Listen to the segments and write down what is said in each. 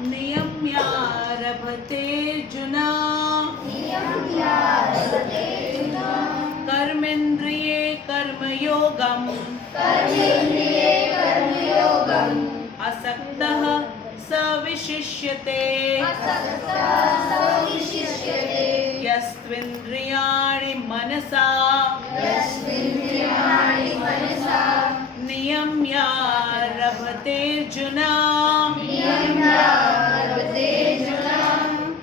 नियम्यारभतेऽर्जुन कर्मेन्द्रिये कर्मयोगम् असक्तः स विशिष्यते यस्त्विन्द्रियाणि मनसा नियम्यारभतेऽर्जुन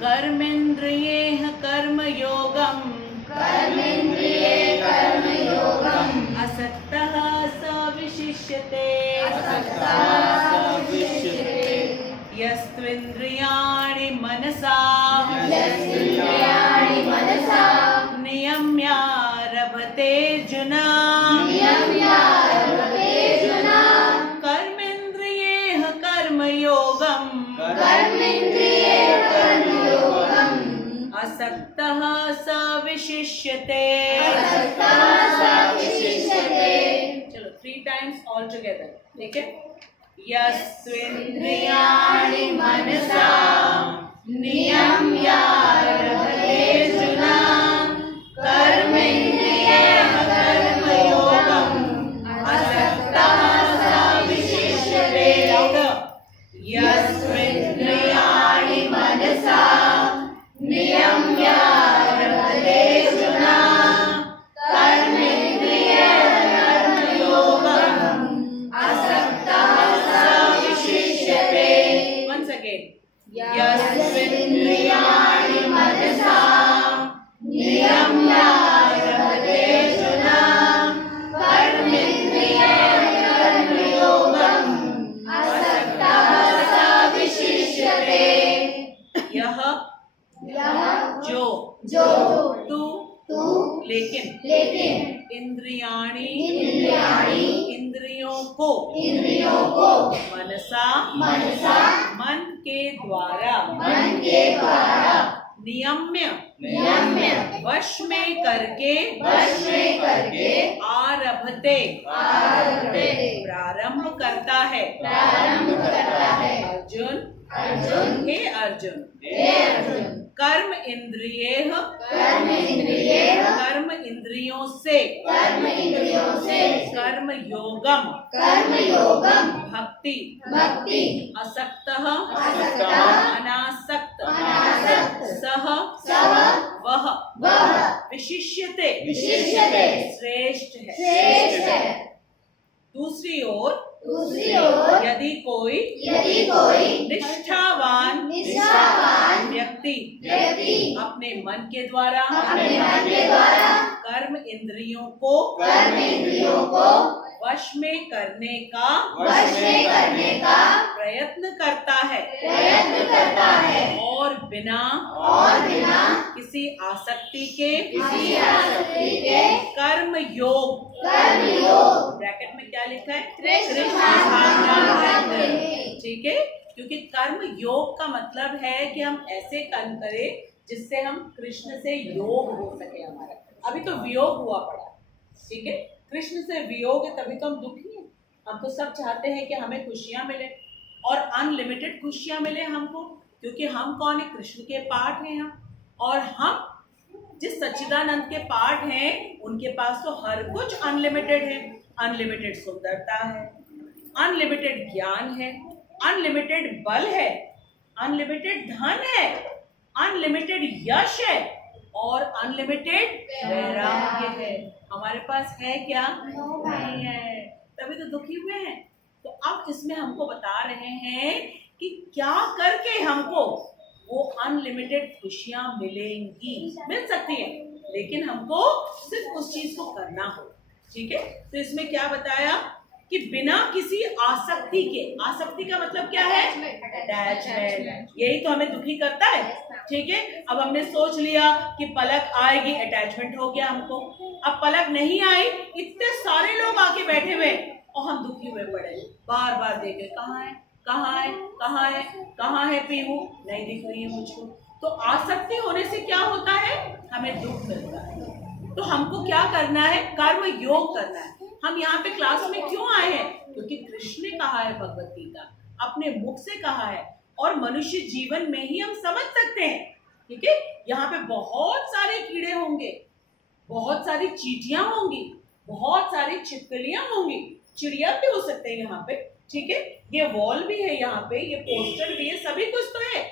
कर्मेन्द्रियैः कर्मयोगम् असक्तः स विशिष्यते यस्त्विन्द्रियाणि मनसा नियम्यारभतेऽर्जुन कर्मेन्द्रियैः कर्मयोगम् असक्तः स विशिष्यते। चलो 3 times all together, ठीक है? यस्त्विन्द्रियाणि मनसा नियम्यारभतेऽर्जुन कर्मेन्द्रियैः कर्मयोगम् असक्तः स विशिष्यते। यस्त्विन्द्रियाणि मनसा नियम्यारभतेऽर्जुन कर्मेन्द्रियैः कर्मयोगम् असक्तः स विशिष्यते। Once again. यस्त्विन्द्रियाणि मनसा नियम्यारभतेऽर्जुन कर्मेन्द्रियैः कर्मयोगम् असक्तः स विशिष्यते। यह जो तू लेकिन इंद्रियाणि इंद्रियों को मनसा मन के द्वारा नियम्य वश में करके आरभते प्रारंभ करता है। अर्जुन हे अर्जुन कर्म इंद्रियेह कर्म इंद्रियों से कर्म योगम भक्ति असक्तः अनासक्त सह वह विशिष्यते श्रेष्ठ है। दूसरी ओर यदि कोई निष्ठावान व्यक्ति अपने मन के द्वारा कर्म इंद्रियों को वश में करने का प्रयत्न करता है और बिना किसी आसक्ति के कर्म योग ब्रैकेट में क्या लिखा है? ठीक है, क्योंकि कर्म योग का मतलब है कि हम ऐसे कर्म करें जिससे हम कृष्ण से योग हो सके हमारा। अभी तो वियोग हुआ पड़ा, ठीक है? कृष्ण से वियोग है तभी तो हम दुखी हैं। हम तो सब चाहते हैं कि हमें खुशियां मिले और अनलिमिटेड खुशियां मिले हमको, क्योंकि हम कौन है? कृष्ण के पार्ट हैं हम, और हम जिस सच्चिदानंद के पार्ट हैं उनके पास तो हर कुछ अनलिमिटेड है। अनलिमिटेड सुंदरता है, अनलिमिटेड ज्ञान है, अनलिमिटेड बल है, अनलिमिटेड धन है, अनलिमिटेड यश है और अनलिमिटेड वैराग्य है। हमारे पास है क्या? नहीं है, तभी तो दुखी हुए हैं। तो अब इसमें हमको बता रहे हैं कि क्या करके हमको वो अनलिमिटेड खुशियां मिलेंगी, मिल सकती है, लेकिन हमको सिर्फ उस चीज को करना हो। ठीक है, तो इसमें क्या बताया कि बिना किसी आसक्ति के, आसक्ति का मतलब क्या है? अटैचमेंट। यही तो हमें दुखी करता है। ठीक है, अब हमने सोच लिया कि पलक आएगी, अटैचमेंट हो गया हमको। अब पलक नहीं आई, इतने सारे लोग आके बैठे हुए और हम दुखी हुए पड़े, बार बार देखे कहाँ है, कहाँ है, कहाँ है, कहाँ है पीहू, नहीं दिख रही है मुझको। तो आसक्ति होने से क्या होता है? हमें दुख मिलता है। तो हमको क्या करना है? कर्म योग करना है। हम यहाँ पे क्लास में क्यों आए हैं? क्योंकि कृष्ण ने कहा है भगवत गीता, अपने मुख से कहा है, और मनुष्य जीवन में ही हम समझ सकते हैं। ठीक है, यहाँ पे बहुत सारे कीड़े होंगे, बहुत सारी चींटियां होंगी, बहुत सारी छिपकलियां होंगी, चिड़िया भी हो सकते हैं यहाँ पे। ठीक है, ये वॉल भी है यहाँ पे, ये पोस्टर भी है, सभी कुछ तो है।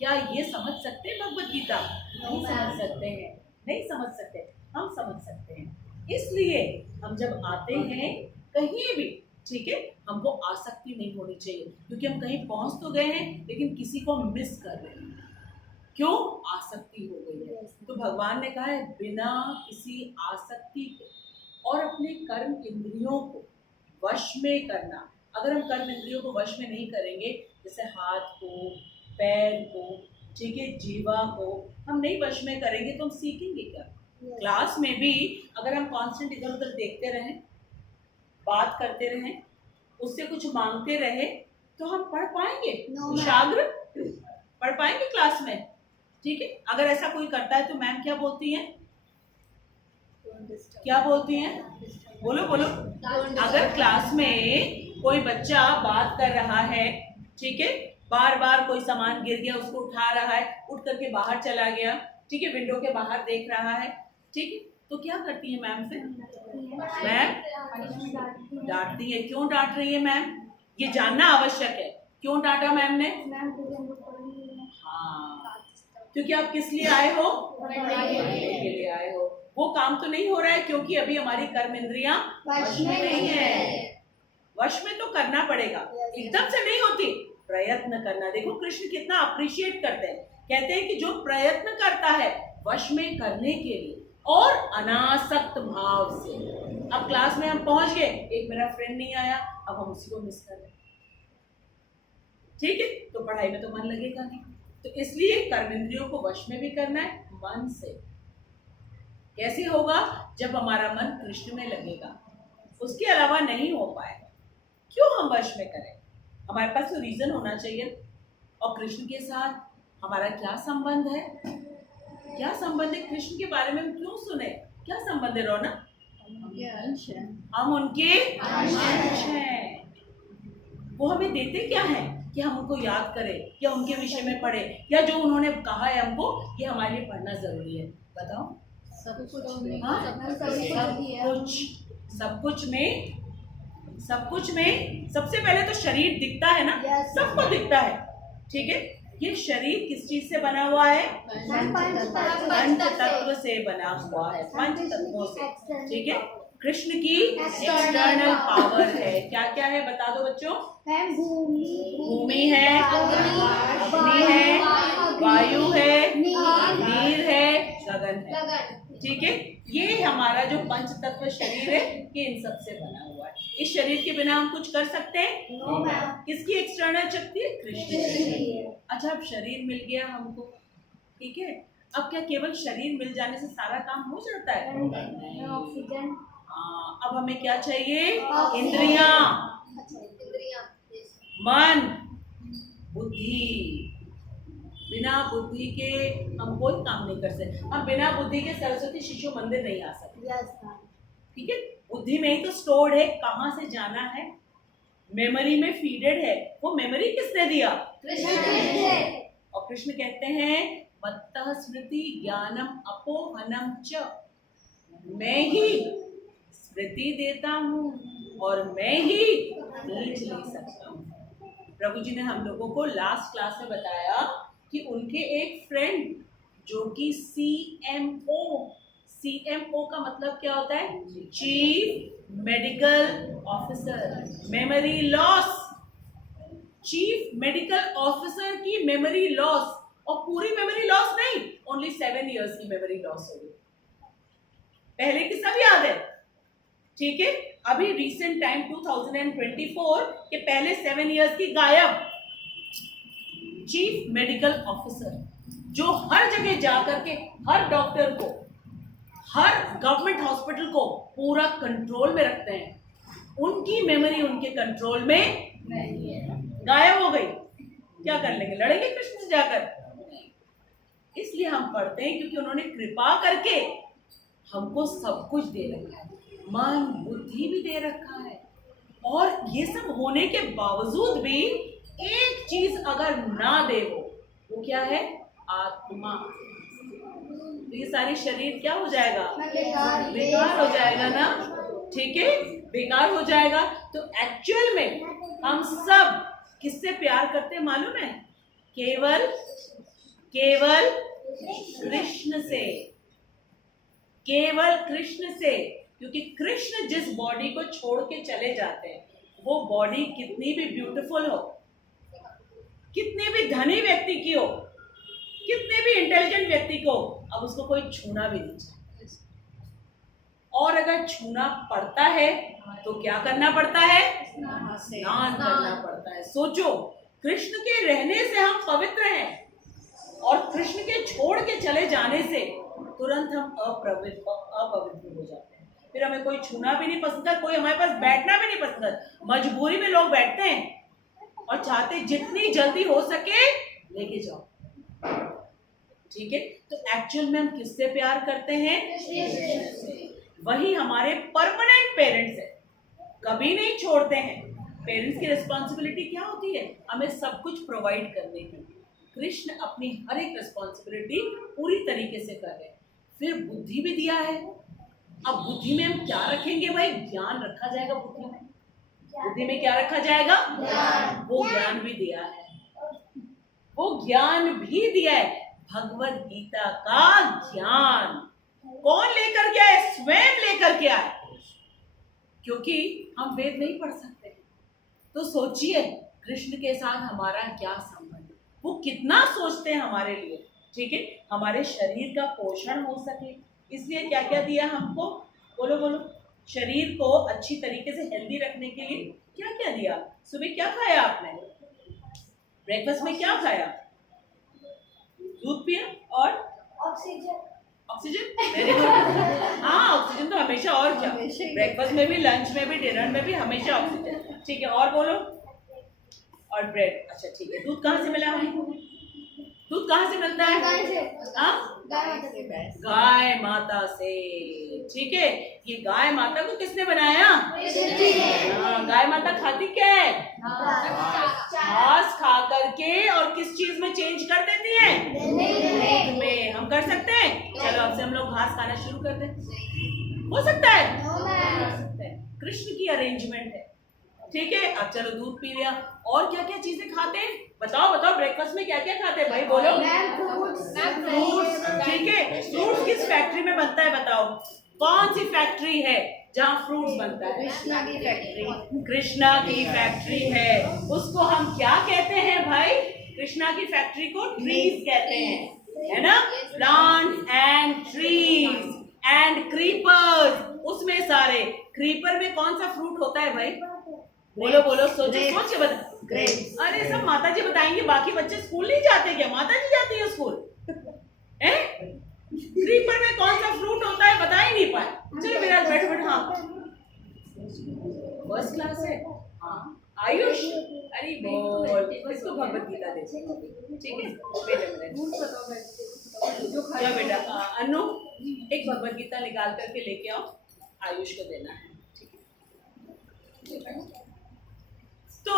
क्या ये समझ सकते हैं भगवत गीता? नहीं समझ सकते हैं, नहीं समझ सकते। हम समझ सकते हैं, इसलिए हम जब आते हैं कहीं भी, ठीक है, हमको आसक्ति नहीं होनी चाहिए, क्योंकि हम कहीं पहुंच तो गए हैं लेकिन किसी को मिस कर रहे हैं। क्यों? आसक्ति हो गई है। तो भगवान ने कहा है बिना किसी आसक्ति के और अपने कर्म इंद्रियों को वश में करना। अगर हम कर्म इंद्रियों को वश में नहीं करेंगे, जैसे हाथ को, पैर को, ठीक है, जीवा को हम नहीं वश में करेंगे तो हम सीखेंगे क्या? क्लास में भी अगर हम कांस्टेंट इधर उधर देखते रहें, बात करते रहें, उससे कुछ मांगते रहे, तो हम पढ़ पाएंगे? शाग्र पढ़ पाएंगे क्लास में? ठीक है, अगर ऐसा कोई करता है तो मैम क्या बोलती हैं? क्या बोलती हैं? बोलो बोलो। अगर क्लास में कोई बच्चा बात कर रहा है, ठीक है, बार बार कोई सामान गिर गया, उसको उठा रहा है, उठ करके बाहर चला गया, ठीक है, विंडो के बाहर देख रहा है, ठीक है, तो क्या करती है मैम से? मैम डांटती है। क्यों डांट रही है मैम? ये जानना आवश्यक है, क्यों डांटा मैम ने? हाँ, क्योंकि आप किस लिए आए हो? पढ़ने के लिए आए हो। वो काम तो नहीं हो रहा है क्योंकि अभी हमारी कर्म इंद्रियां वश में नहीं है। वश में तो करना पड़ेगा, एकदम से नहीं होती, प्रयत्न करना। देखो कृष्ण कितना अप्रिशिएट करते हैं, कहते हैं कि जो प्रयत्न करता है वश में करने के लिए और अनासक्त भाव से। अब क्लास में हम पहुंच गए, एक मेरा फ्रेंड नहीं आया, अब हम उसी को मिस कर रहे हैं, ठीक है, तो पढ़ाई में तो मन लगेगा नहीं। तो इसलिए कर्मेंद्रियों को वश में भी करना है मन से। कैसे होगा? जब हमारा मन कृष्ण में लगेगा, उसके अलावा नहीं हो पाएगा। क्यों हम वश में करें? हमारे पास तो रीजन होना चाहिए। और कृष्ण के साथ हमारा क्या संबंध है? क्या संबंध है? कृष्ण के बारे में हम क्यों सुने? क्या संबंध है रौनक? हम उनके अंश हैं। वो हमें देते क्या है कि हम उनको याद करें या उनके विषय में पढ़ें, या जो उन्होंने कहा है हमको ये हमारे लिए पढ़ना जरूरी है? बताओ। सब कुछ में सबसे पहले तो शरीर दिखता है ना, सबको दिखता है, ठीक है। ये शरीर किस चीज से बना हुआ है? पंच तत्व से बना हुआ है, पंच तत्वों से, ठीक है। कृष्ण की एक्सटर्नल पावर है। क्या क्या है बता दो बच्चों? भूमि है, अग्नि है, वायु है, नीर है, गगन है, ठीक है। ये हमारा जो पंच तत्व शरीर है ये इन सब से बना हुआ है। इस शरीर के बिना हम कुछ कर सकते हैं? No ma'am. किसकी एक्सटर्नल शक्ति है? कृष्ण की। अच्छा, अब शरीर मिल गया हमको, ठीक है। अब क्या केवल शरीर मिल जाने से सारा काम हो जाता है? नहीं। ऑक्सीजन। हाँ, अब हमें क्या चाहिए? इंद्रियां, मन, बुद्धि। बिना बुद्धि के हम कोई काम नहीं कर सकते। हम बिना बुद्धि के सरस्वती शिशु मंदिर नहीं आ सकते, ठीक है। बुद्धि में ही तो स्टोर्ड है, कहाँ से जाना है? मेमोरी में फीडेड है। वो मेमोरी किसने दिया? कृष्ण ने। और कृष्ण कहते हैं मत्तः स्मृति ज्ञानम अपोहनम च, मैं ही स्मृति देता हूँ और मैं ही नीच ले सकता हूँ। प्रभु जी ने हम लोगों को लास्ट क्लास में बताया कि उनके एक फ्रेंड जो कि सीएमओ का मतलब क्या होता है? Chief medical officer. Memory loss, chief medical officer की मेमोरी लॉस, और पूरी मेमोरी लॉस नहीं, ओनली 7 years की मेमोरी लॉस हो गई। पहले की सब याद है, ठीक है। अभी रिसेंट टाइम 2024 के पहले 7 years की गायब। चीफ मेडिकल ऑफिसर जो हर जगह जाकर के हर डॉक्टर को, हर गवर्नमेंट हॉस्पिटल को पूरा कंट्रोल में रखते हैं, उनकी मेमोरी उनके कंट्रोल में नहीं है, गायब हो गई। क्या कर लेंगे? लड़ेंगे कृष्ण से जाकर? इसलिए हम पढ़ते हैं क्योंकि उन्होंने कृपा करके हमको सब कुछ दे रखा है, मन बुद्धि भी दे रखा है, और ये सब होने के बावजूद भी एक चीज अगर ना दे वो क्या है? आत्मा। तो ये सारी शरीर क्या हो जाएगा? बेकार हो जाएगा ना, ठीक है, बेकार हो जाएगा। तो एक्चुअल में हम सब किससे प्यार करते हैं मालूम है? केवल केवल कृष्ण से, केवल कृष्ण से। क्योंकि कृष्ण जिस बॉडी को छोड़ के चले जाते हैं, वो बॉडी कितनी भी ब्यूटीफुल हो, कितने भी धनी व्यक्ति की हो, कितने भी इंटेलिजेंट व्यक्ति को, अब उसको कोई छूना भी नहीं चाहिए। और अगर छूना पड़ता है तो क्या करना पड़ता है? स्नान करना पड़ता है। सोचो, कृष्ण के रहने से हम पवित्र हैं और कृष्ण के छोड़ के चले जाने से तुरंत हम अपवित्र हो जाते हैं। फिर हमें कोई छूना भी नहीं पसंद है, कोई हमारे पास बैठना भी नहीं पसंद है। मजबूरी में लोग बैठते हैं और चाहते जितनी जल्दी हो सके लेके जाओ, ठीक है। तो एक्चुअल में हम किससे प्यार करते हैं? वही हमारे परमानेंट पेरेंट्स है, कभी नहीं छोड़ते हैं। पेरेंट्स की रिस्पॉन्सिबिलिटी क्या होती है? हमें सब कुछ प्रोवाइड करने की। कृष्ण अपनी हर एक रिस्पॉन्सिबिलिटी पूरी तरीके से कर रहे हैं। फिर बुद्धि भी दिया है। अब बुद्धि में हम क्या रखेंगे भाई? ज्ञान रखा जाएगा बुद्धि में। बुद्धि में क्या रखा जाएगा? वो ज्ञान भी दिया है, वो ज्ञान भी दिया है। भगवत गीता का ज्ञान कौन लेकर के आए? स्वयं लेकर के आए। क्योंकि हम वेद नहीं पढ़ सकते, तो सोचिए कृष्ण के साथ हमारा क्या संबंध, वो कितना सोचते हैं हमारे लिए, ठीक है। हमारे शरीर का पोषण हो सके, इसलिए क्या क्या दिया हमको? बोलो बोलो। शरीर को अच्छी तरीके से हेल्दी रखने के लिए क्या क्या दिया? सुबह क्या खाया आपने? ब्रेकफास्ट में क्या खाया? दूध पिया और ऑक्सीजन। Oxygen, very good. हाँ, ऑक्सीजन तो हमेशा, और क्या, ब्रेकफास्ट में भी, लंच में भी, डिनर में भी हमेशा ऑक्सीजन, ठीक है। और बोलो। और ब्रेड, अच्छा ठीक है। दूध कहाँ से मिला हमें? दूध कहाँ से मिलता है? गाय माता से, ठीक है। ये गाय माता को किसने बनाया? गाय माता खाती क्या है? घास खा करके, और किस चीज में चेंज कर देती है? दूध में। हम कर सकते हैं? चलो अब से हम लोग घास खाना शुरू कर दें, हो सकता है? हो सकता है। कृष्ण की अरेंजमेंट है, ठीक है। अब चलो दूध पी लिया, और क्या क्या चीजें खाते हैं? बताओ बताओ, ब्रेकफास्ट में क्या क्या खाते हैं भाई? बोलो। फ्रूट्स, ठीक है। फ्रूट्स किस फैक्ट्री में बनता है बताओ? कौन सी फैक्ट्री है जहाँ फ्रूट्स बनता है? कृष्णा की फैक्ट्री। कृष्णा की फैक्ट्री है। उसको हम क्या कहते हैं भाई? कृष्णा की फैक्ट्री को ट्रीज कहते हैं, है ना। Plants and trees and creepers, उसमें सारे। क्रीपर में कौन सा फ्रूट होता है भाई? बोलो बोलो, सोचो सोच के बता। ग्रेप्स। अरे सब माता जी बताएंगे, बाकी बच्चे स्कूल नहीं जाते क्या? माता जी जाती है स्कूल, हैं? क्रीपर में कौन सा फ्रूट होता है बता ही नहीं पाए। चलो मेरा बैठ बैठ। हाँ, फर्स्ट क्लास है। हाँ, आयुष, अरे बोल, इसको भगवत गीता दे, ठीक है बेटा। बेटा अनु, एक भगवत गीता निकाल करके लेके आओ, आयुष को देना है, ठीक है। तो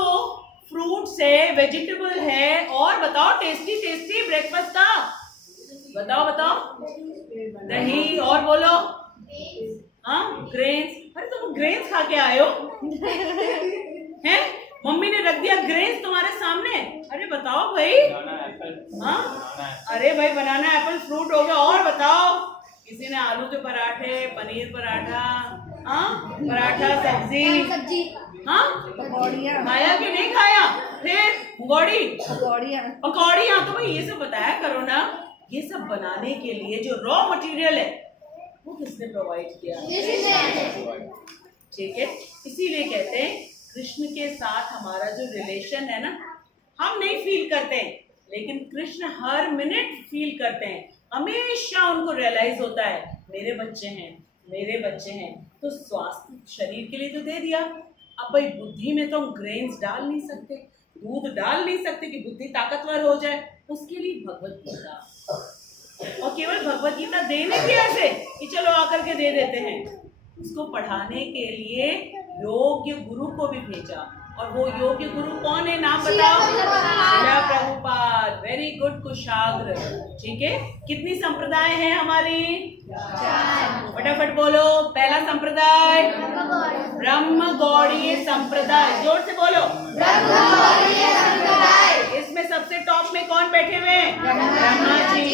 फ्रूट्स है, वेजिटेबल है, और बताओ टेस्टी टेस्टी ब्रेकफास्ट का बताओ बताओ। दही, और बोलो। हाँ, ग्रेन्स। अरे तुम ग्रेन्स खा के आए हो हैं? मम्मी ने रख दिया ग्रेन्स तुम्हारे सामने। अरे बताओ भाई। हाँ, अरे भाई बनाना एप्पल फ्रूट हो गया। और बताओ, किसी ने आलू के पराठे, पनीर पराठा, हाँ पराठा, सब्जी, हाँ खाया कि नहीं खाया? फिर पकौड़ियाँ, तो भाई ये सब बताया करो ना। ये सब बनाने के लिए जो रॉ मटेरियल है वो किसने प्रोवाइड किया? ठीक है। इसीलिए कहते हैं कृष्ण के साथ हमारा जो रिलेशन है ना, हम नहीं फील करते, लेकिन कृष्ण हर मिनट फील करते हैं। हमेशा उनको रियलाइज होता है मेरे बच्चे हैं, मेरे बच्चे हैं। तो स्वास्थ्य शरीर के लिए तो दे दिया। अब भाई बुद्धि में तो हम ग्रेन्स डाल नहीं सकते, दूध डाल नहीं सकते कि बुद्धि ताकतवर हो जाए। उसके लिए भगवत गीता, और केवल भगवत गीता देने भी ऐसे कि चलो आकर के दे देते हैं। उसको पढ़ाने के लिए योग्य गुरु को भी भेजा। और वो योग्य गुरु कौन है, नाम बताओ? श्रीला प्रभुपाद। वेरी गुड कुशाग्र। ठीक है, कितनी संप्रदाय है हमारी? फटाफट बोलो। पहला संप्रदाय ब्रह्म गौड़ीय संप्रदाय। जोर से बोलो। इसमें सबसे टॉप में कौन बैठे हुए हैं? ब्रह्मा जी।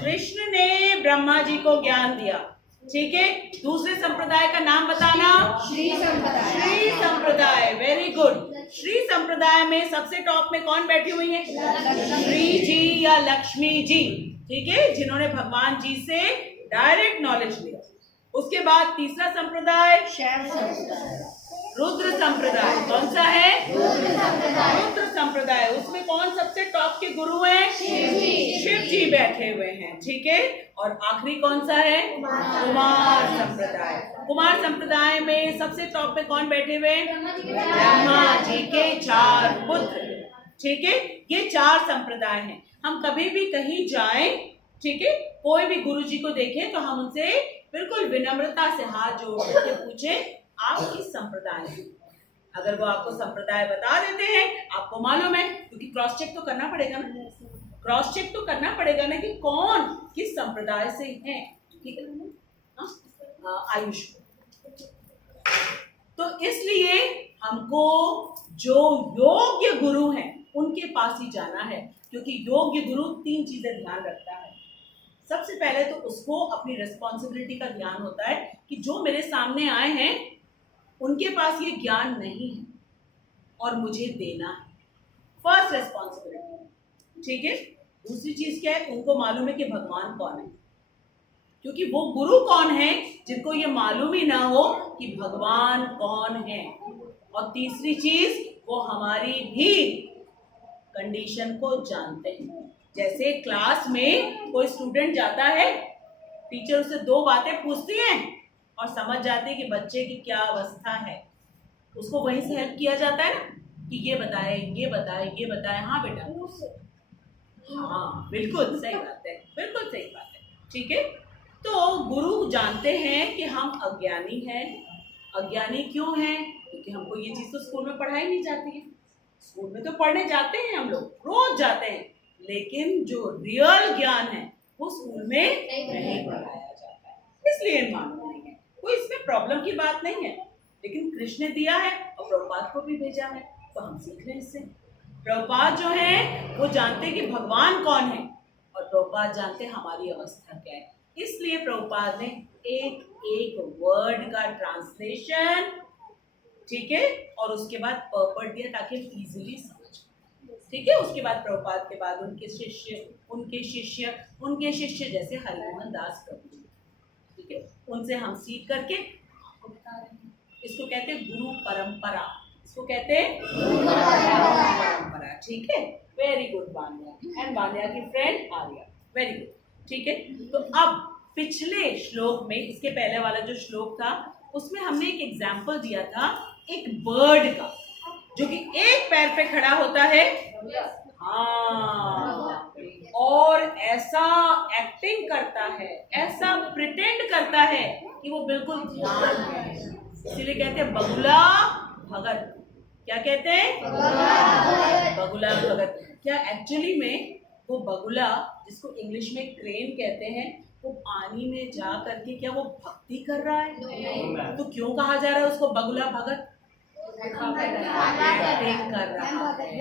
कृष्ण ने ब्रह्मा जी को ज्ञान दिया। ठीक है, दूसरे संप्रदाय का नाम बताना। श्री संप्रदाय। Very good. श्री संप्रदाय में सबसे टॉप में कौन बैठी हुई है? श्री जी या लक्ष्मी जी। ठीक है, जिन्होंने भगवान जी से डायरेक्ट नॉलेज लिया। उसके बाद तीसरा संप्रदाय रुद्र संप्रदाय। कौन सा है? रुद्र संप्रदाय। उसमें कौन सबसे टॉप के गुरु हैं? शिव जी बैठे हुए हैं। ठीक है, और आखिरी कौन सा है? कुमार संप्रदाय। कुमार संप्रदाय में सबसे टॉप पे कौन बैठे हुए? ब्रह्मा जी के 4 पुत्र। ठीक है, ये 4 संप्रदाय हैं। हम कभी भी कहीं जाएं, ठीक है, कोई भी गुरु जी को देखें तो हम उनसे बिल्कुल विनम्रता से हाथ जोड़ के पूछें आप किस संप्रदाय हैं। अगर वो आपको संप्रदाय बता देते हैं, आपको मालूम है, क्योंकि क्रॉस चेक तो करना पड़ेगा ना। क्रॉस चेक तो करना पड़ेगा ना कि कौन किस संप्रदाय से है। ठीक है, आयुष। तो इसलिए हमको जो योग्य गुरु हैं उनके पास ही जाना है, क्योंकि योग्य गुरु 3 चीजें ध्यान रखता है। सबसे पहले तो उसको अपनी रिस्पॉन्सिबिलिटी का ध्यान होता है कि जो मेरे सामने आए हैं उनके पास ये ज्ञान नहीं है और मुझे देना है। First responsibility. ठीक है, दूसरी चीज क्या है? उनको मालूम है कि भगवान कौन है, क्योंकि वो गुरु कौन है जिनको ये मालूम ही ना हो कि भगवान कौन है। और तीसरी चीज, वो हमारी भी कंडीशन को जानते हैं। जैसे क्लास में कोई स्टूडेंट जाता है, टीचर उससे 2 बातें पूछती हैं और समझ जाती है कि बच्चे की क्या अवस्था है। उसको वहीं से हेल्प किया जाता है ना कि ये बताए, ये बताए, ये बताए। हाँ बेटा, हाँ बिल्कुल सही बात है, बिल्कुल सही बात है। ठीक है, तो गुरु जानते हैं कि हम अज्ञानी हैं। अज्ञानी क्यों हैं? क्योंकि हमको ये चीज तो स्कूल में पढ़ाई नहीं जाती है। स्कूल में तो पढ़ने जाते हैं, हम लोग रोज जाते हैं, लेकिन जो रियल ज्ञान है वो स्कूल में नहीं पढ़ाया जाता है, इसलिए मालूम नहीं है। कोई इसमें प्रॉब्लम की बात नहीं है, लेकिन कृष्ण ने दिया है और प्रभुपाद को भी भेजा है, तो हम सीख रहे हैं इससे। प्रभुपाद जो है वो जानते कि भगवान कौन है और प्रभुपाद जानते हमारी अवस्था क्या है। इसलिए प्रभुपाद ने एक वर्ड का ट्रांसलेशन, ठीक है, और उसके बाद पर्पट दिया ताकि हम इजीली समझ। ठीक है, उसके बाद प्रभुपाद के बाद उनके शिष्य जैसे हरिमोहन दास प्रभु जी, ठीक है, उनसे हम सीख करके आपको बता रहे हैं। इसको कहते हैं गुरु परंपरा। इसको कहते हैं गुरु परंपरा। ठीक है, वेरी गुड बान्या। एंड बान्या की फ्रेंड आर्या। Very good. ठीक है, तो अब पिछले श्लोक में, इसके पहले वाला जो श्लोक था उसमें हमने एक एग्जाम्पल दिया था एक बर्ड का, जो कि एक पैर पे खड़ा होता है, हाँ, और ऐसा एक्टिंग करता है, ऐसा प्रिटेंड करता है कि वो बिल्कुल ध्यान है। इसीलिए कहते हैं बगुला भगत। क्या कहते हैं? बगुला भगत। क्या एक्चुअली में वो बगुला, जिसको इंग्लिश में क्रेन कहते हैं, वो पानी में जा करके क्या वो भक्ति कर रहा है? तो क्यों कहा जा रहा है उसको बगुला भगत? एक्टिंग कर रहा है,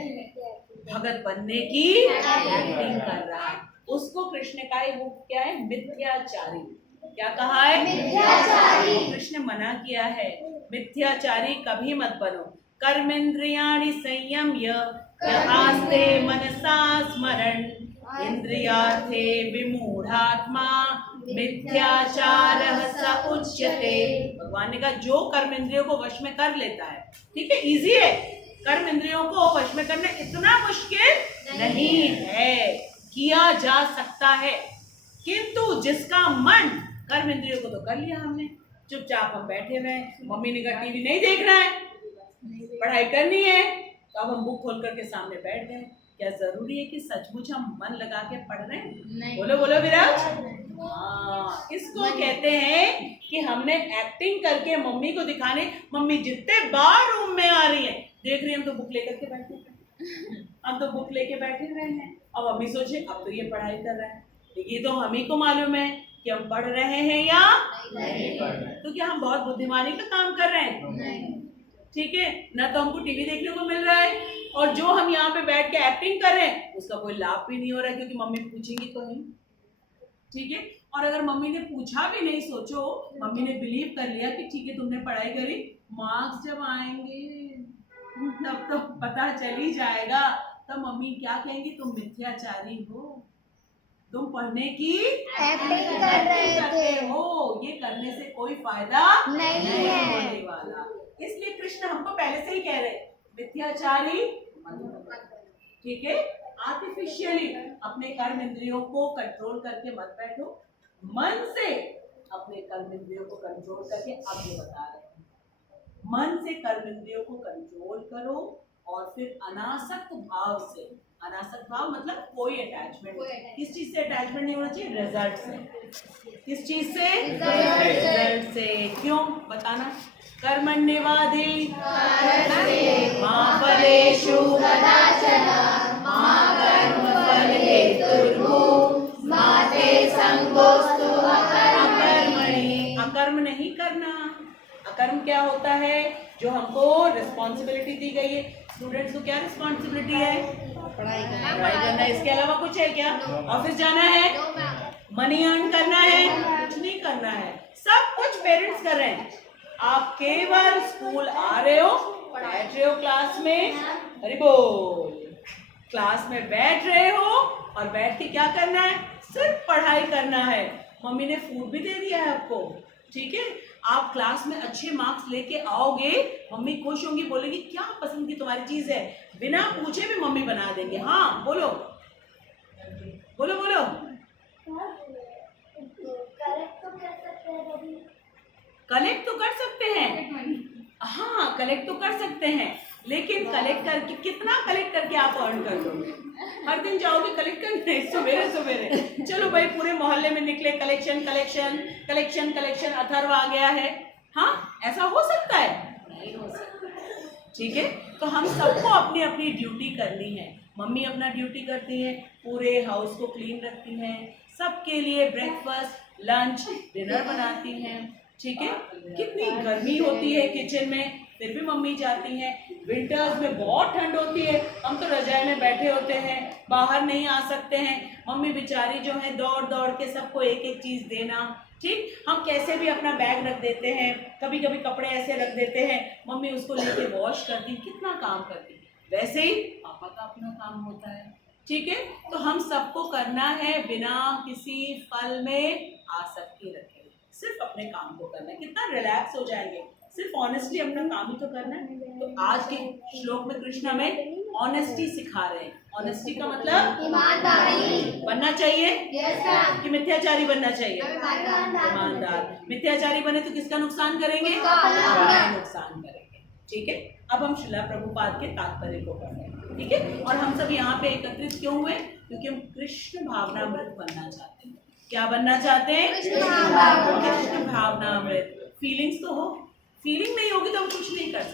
भगत बनने की एक्टिंग कर रहा है। उसको कृष्ण का वो क्या है? मिथ्याचारी। क्या कहा है? मिथ्याचारी। कृष्ण मना किया है, मिथ्याचारी कभी मत बनो। कर्मेंद्रियाणि संयम्य आस्ते मनसा स्मरण इंद्रियार्थे विमूढ़ात्मा मिथ्याचारः स उच्यते। भगवान ने कहा जो कर्म इंद्रियों को वश में कर लेता है, ठीक है, इजी है, कर्म इंद्रियों को वश में करना इतना मुश्किल नहीं है, किया जा सकता है। किंतु जिसका मन, कर्म इंद्रियों को तो कर लिया हमने, चुपचाप हम बैठे हुए, मम्मी ने कहा टीवी नहीं देखना है, पढ़ाई करनी है, तो अब हम बुक खोल करके सामने बैठ गए, क्या जरूरी है कि सचमुच हम मन लगा के पढ़ रहे हैं? नहीं। बोलो बोलो विराज। हाँ, इसको कहते हैं कि हमने एक्टिंग करके मम्मी को दिखाने, मम्मी जितने बार रूम में आ रही है, देख रही है हम तो बुक लेकर के बैठे हैं, हम तो बुक लेके बैठे हुए हैं। अब मम्मी सोचे अब तो ये पढ़ाई कर रहा है, ये तो हम ही को मालूम है कि हम पढ़ रहे हैं या नहीं पढ़ रहे हैं। तो क्या हम बहुत बुद्धिमानी का काम कर रहे हैं? नहीं। ठीक है ना, तो हमको टीवी देखने को मिल रहा है, और जो हम यहाँ पे बैठ के एक्टिंग कर रहे हैं उसका कोई लाभ भी नहीं हो रहा है, क्योंकि मम्मी पूछेंगी तो नहीं। ठीक है, और अगर मम्मी ने पूछा भी नहीं, सोचो मम्मी ने बिलीव कर लिया कि ठीक है तुमने पढ़ाई करी, मार्क्स जब आएंगे तब तो पता चल ही जाएगा, तब मम्मी क्या कहेंगी, तुम मिथ्याचारी हो, तुम पढ़ने की एक्टिंग कर रहे थे हो, ये करने से कोई फायदा नहीं है होने वाला। इसलिए कृष्ण हमको पहले से ही कह रहे मिथ्याचारी मत बनो। ठीक है, आर्टिफिशियली अपने कर्म इंद्रियों को कंट्रोल करके मत बैठो, मन से अपने कर्म इंद्रियों को कंट्रोल करके, अब ये बता रहे हैं मन से कर्म इंद्रियों को कंट्रोल करो, और फिर अनासक्त भाव से, अनासक्त भाव मतलब कोई अटैचमेंट, किस चीज से अटैचमेंट नहीं होना चाहिए? रिजल्ट से। किस चीज से? रिजल्ट से। क्यों बताना? कर्मण्येवाधि मा फलेषु कदाचन मा कर्मफलहेतुर्भुः मा ते संगोऽस्तु अकर्मणि। अकर्म नहीं करना। अकर्म क्या होता है? जो हमको रिस्पॉन्सिबिलिटी दी गई है, स्टूडेंट्स को क्या रिस्पॉन्सिबिलिटी है? पढ़ाई करना। इसके अलावा कुछ है क्या? ऑफिस जाना है, मनी अर्न करना है, कुछ नहीं करना है, सब कुछ पेरेंट्स कर रहे हैं। आप केवल स्कूल आ रहे हो, बैठ रहे हो क्लास में, अरे बोल, क्लास में बैठ रहे हो, और बैठ के क्या करना है? सिर्फ पढ़ाई करना है। मम्मी ने फूड भी दे दिया है आपको, ठीक है, आप क्लास में अच्छे मार्क्स लेके आओगे, मम्मी खुश होंगी, बोलेगी क्या पसंद की तुम्हारी चीज है, बिना पूछे भी मम्मी बना देंगे। हाँ बोलो बोलो बोलो। कलेक्ट तो कर सकते हैं, हाँ कलेक्ट तो कर सकते हैं, लेकिन कलेक्ट करके कितना कलेक्ट करके आप अर्न कर लोगे? हर दिन जाओगे कलेक्ट करने सवेरे सवेरे, चलो भाई पूरे मोहल्ले में निकले collection collection collection collection, Atharva आ गया है, हाँ ऐसा हो सकता है? नहीं हो सकता। ठीक है, तो हम सबको अपनी अपनी ड्यूटी करनी है। मम्मी अपना ड्यूटी करती है, पूरे हाउस को क्लीन रखती हैं, सबके लिए ब्रेकफास्ट लंच डिनर बनाती हैं। ठीक है, कितनी गर्मी होती है किचन में, फिर भी मम्मी जाती हैं। विंटर्स में बहुत ठंड होती है, हम तो रजाई में बैठे होते हैं, बाहर नहीं आ सकते हैं, मम्मी बेचारी जो है दौड़ दौड़ के सबको एक एक चीज़ देना। ठीक, हम कैसे भी अपना बैग रख देते हैं, कभी कभी कपड़े ऐसे रख देते हैं, मम्मी उसको लेके वॉश करती, कितना काम करती। वैसे ही पापा का अपना काम होता है। ठीक है, तो हम सबको करना है बिना किसी फल में आसक्ति रखे, सिर्फ अपने काम को करना है। कितना रिलैक्स हो जाएंगे, सिर्फ ऑनेस्टली अपना काम ही तो करना है। तो आज के श्लोक में कृष्ण हमें ऑनेस्टी सिखा रहे हैं। ऑनेस्टी का मतलब ईमानदारी बनना चाहिए, yes, कि मिथ्याचारी बनना चाहिए? ईमानदार। मिथ्याचारी बने तो किसका नुकसान करेंगे? अपना नुकसान करेंगे। ठीक है, अब हम श्रीला प्रभुपाद के तात्पर्य को पढ़ रहे हैं। ठीक है, और हम सब यहाँ पे एकत्रित क्यों हुए? क्योंकि हम कृष्ण भावनामृत बनना चाहते हैं। क्या बनना चाहते हैं? कृष्ण भावनामृत। फीलिंग्स तो हो, फीलिंग नहीं होगी तो हम कुछ नहीं कर सकते।